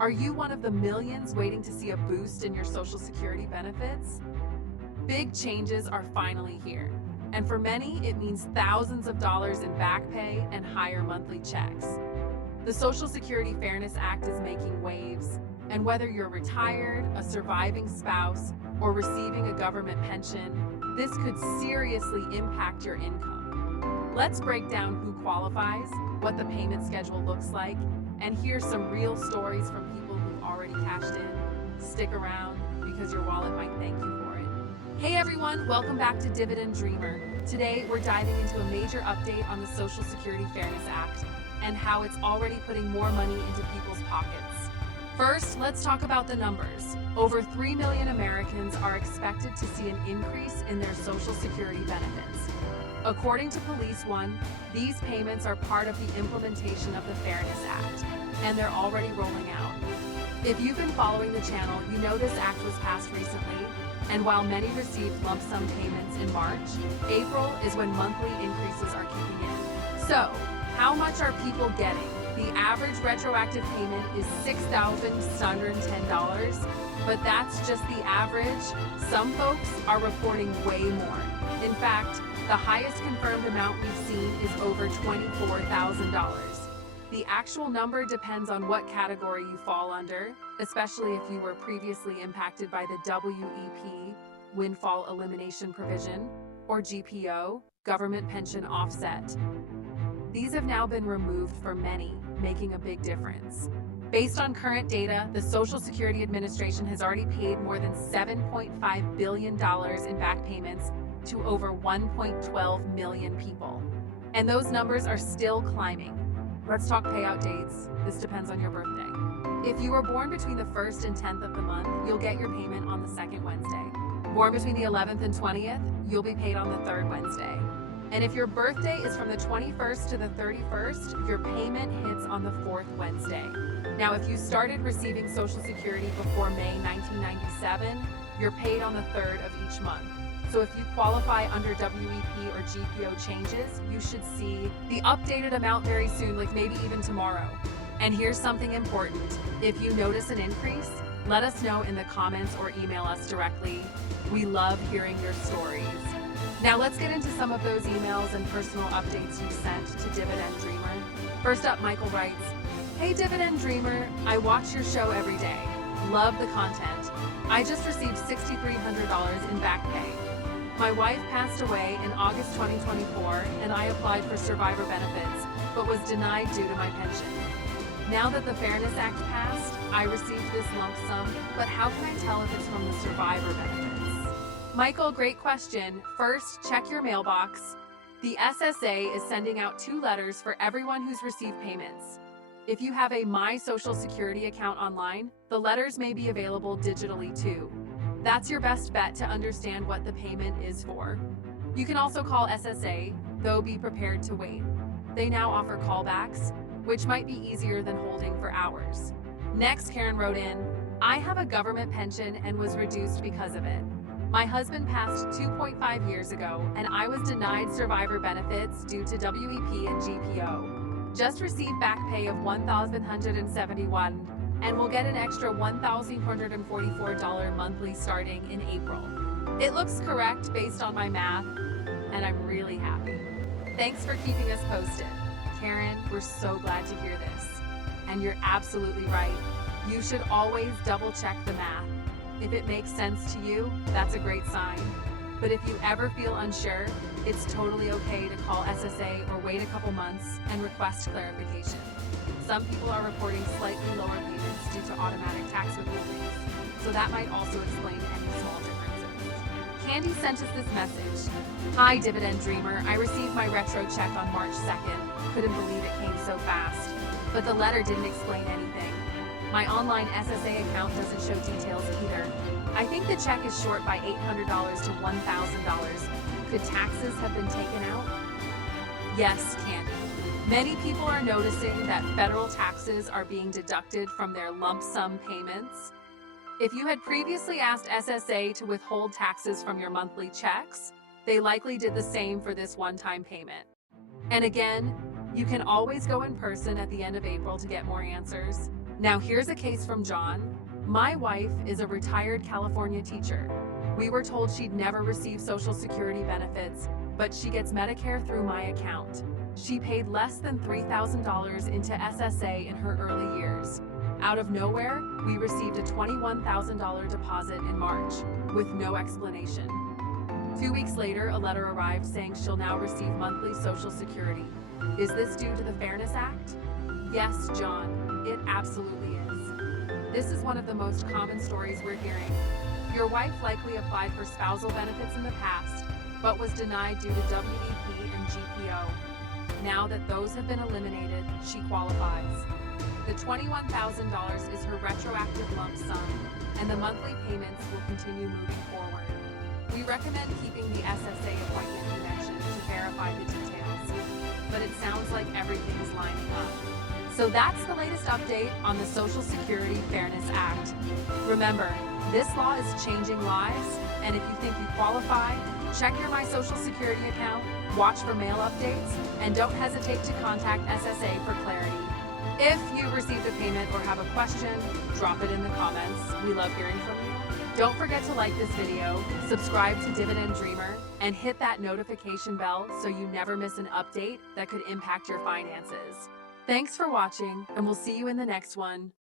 Are you one of the millions waiting to see a boost in your Social Security benefits? Big changes are finally here, and for many, it means thousands of dollars in back pay and higher monthly checks. The Social Security Fairness Act is making waves, and whether you're retired, a surviving spouse, or receiving a government pension, this could seriously impact your income. Let's break down who qualifies, what the payment schedule looks like, and hear some real stories from people who've already cashed in. Stick around, because your wallet might thank you for it. Hey everyone, welcome back to Dividend Dreamer. Today, we're diving into a major update on the Social Security Fairness Act and how it's already putting more money into people's pockets. First, let's talk about the numbers. Over 3 million Americans are expected to see an increase in their Social Security benefits. According to Police One, these payments are part of the implementation of the Fairness Act, and they're already rolling out. If you've been following the channel, you know this act was passed recently, and while many received lump sum payments in March, April is when monthly increases are kicking in. So, how much are people getting? The average retroactive payment is $6,610, but that's just the average. Some folks are reporting way more. In fact, the highest confirmed amount we've seen is over $24,000. The actual number depends on what category you fall under, especially if you were previously impacted by the WEP, Windfall Elimination Provision, or GPO, Government Pension Offset. These have now been removed for many, making a big difference. Based on current data, the Social Security Administration has already paid more than $7.5 billion in back payments to over 1.12 million people. And those numbers are still climbing. Let's talk payout dates. This depends on your birthday. If you were born between the 1st and 10th of the month, you'll get your payment on the 2nd Wednesday. Born between the 11th and 20th, you'll be paid on the 3rd Wednesday. And if your birthday is from the 21st to the 31st, your payment hits on the 4th Wednesday. Now, if you started receiving Social Security before May 1997, you're paid on the 3rd of each month. So if you qualify under WEP or GPO changes, you should see the updated amount very soon, like maybe even tomorrow. And here's something important. If you notice an increase, let us know in the comments or email us directly. We love hearing your stories. Now let's get into some of those emails and personal updates you sent to Dividend Dreamer. First up, Michael writes, "Hey Dividend Dreamer, I watch your show every day. Love the content. I just received $6,300 in back pay. My wife passed away in August 2024, and I applied for survivor benefits, but was denied due to my pension. Now that the Fairness Act passed, I received this lump sum, but how can I tell if it's from the survivor benefits?" Michael, great question. First, check your mailbox. The SSA is sending out 2 letters for everyone who's received payments. If you have a My Social Security account online, the letters may be available digitally too. That's your best bet to understand what the payment is for. You can also call SSA, though be prepared to wait. They now offer callbacks, which might be easier than holding for hours. Next, Karen wrote in, "I have a government pension and was reduced because of it. My husband passed 2.5 years ago, and I was denied survivor benefits due to WEP and GPO. Just received back pay of $1,171, and will get an extra $1,444 monthly starting in April. It looks correct based on my math, and I'm really happy. Thanks for keeping us posted." Karen, we're so glad to hear this. And you're absolutely right. You should always double check the math. If it makes sense to you, that's a great sign. But if you ever feel unsure, it's totally okay to call SSA or wait a couple months and request clarification. Some people are reporting slightly lower payments due to automatic tax withholdings, so that might also explain any small differences. Candy sent us this message. "Hi Dividend Dreamer, I received my retro check on March 2nd. Couldn't believe it came so fast. But the letter didn't explain anything. My online SSA account doesn't show details either. I think the check is short by $800 to $1,000. Could taxes have been taken out?" Yes, Candy. Many people are noticing that federal taxes are being deducted from their lump sum payments. If you had previously asked SSA to withhold taxes from your monthly checks, they likely did the same for this one-time payment. And again, you can always go in person at the end of April to get more answers. Now here's a case from John. My wife is a retired California teacher. We were told she'd never receive Social Security benefits, but she gets Medicare through my account. She paid less than $3,000 into SSA in her early years. Out of nowhere, we received a $21,000 deposit in March, with no explanation. 2 weeks later, a letter arrived saying she'll now receive monthly Social Security. Is this due to the Fairness Act? Yes, John, it absolutely is. This is one of the most common stories we're hearing. Your wife likely applied for spousal benefits in the past, but was denied due to WEP and GPO. Now that those have been eliminated, she qualifies. The $21,000 is her retroactive lump sum, and the monthly payments will continue moving forward. We recommend keeping the SSA appointment connection to verify the details, but it sounds like everything is lining up. So that's the latest update on the Social Security Fairness Act. Remember, this law is changing lives, and if you think you qualify, check your My Social Security account, watch for mail updates, and don't hesitate to contact SSA for clarity. If you received a payment or have a question, drop it in the comments. We love hearing from you. Don't forget to like this video, subscribe to Dividend Dreamer, and hit that notification bell so you never miss an update that could impact your finances. Thanks for watching, and we'll see you in the next one.